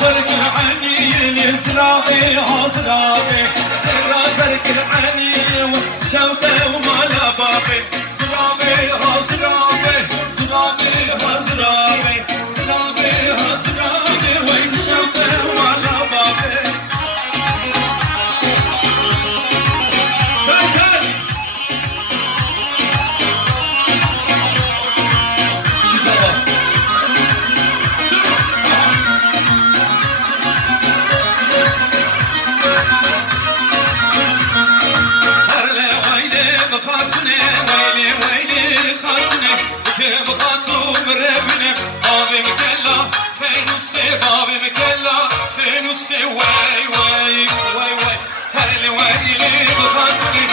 زرق العني الزرابي زرابي زرق العني وشوته ومالا بابي زرابي زرابي زرابي زرابي زرابي زرابي وين شوته ومالا بابي خاطني ويلي ويلي خاطني كم خاطو مربني بابي مكلا فينوسي بابي مكلا فينوسي واي واي واي واي هل ويلي خاطني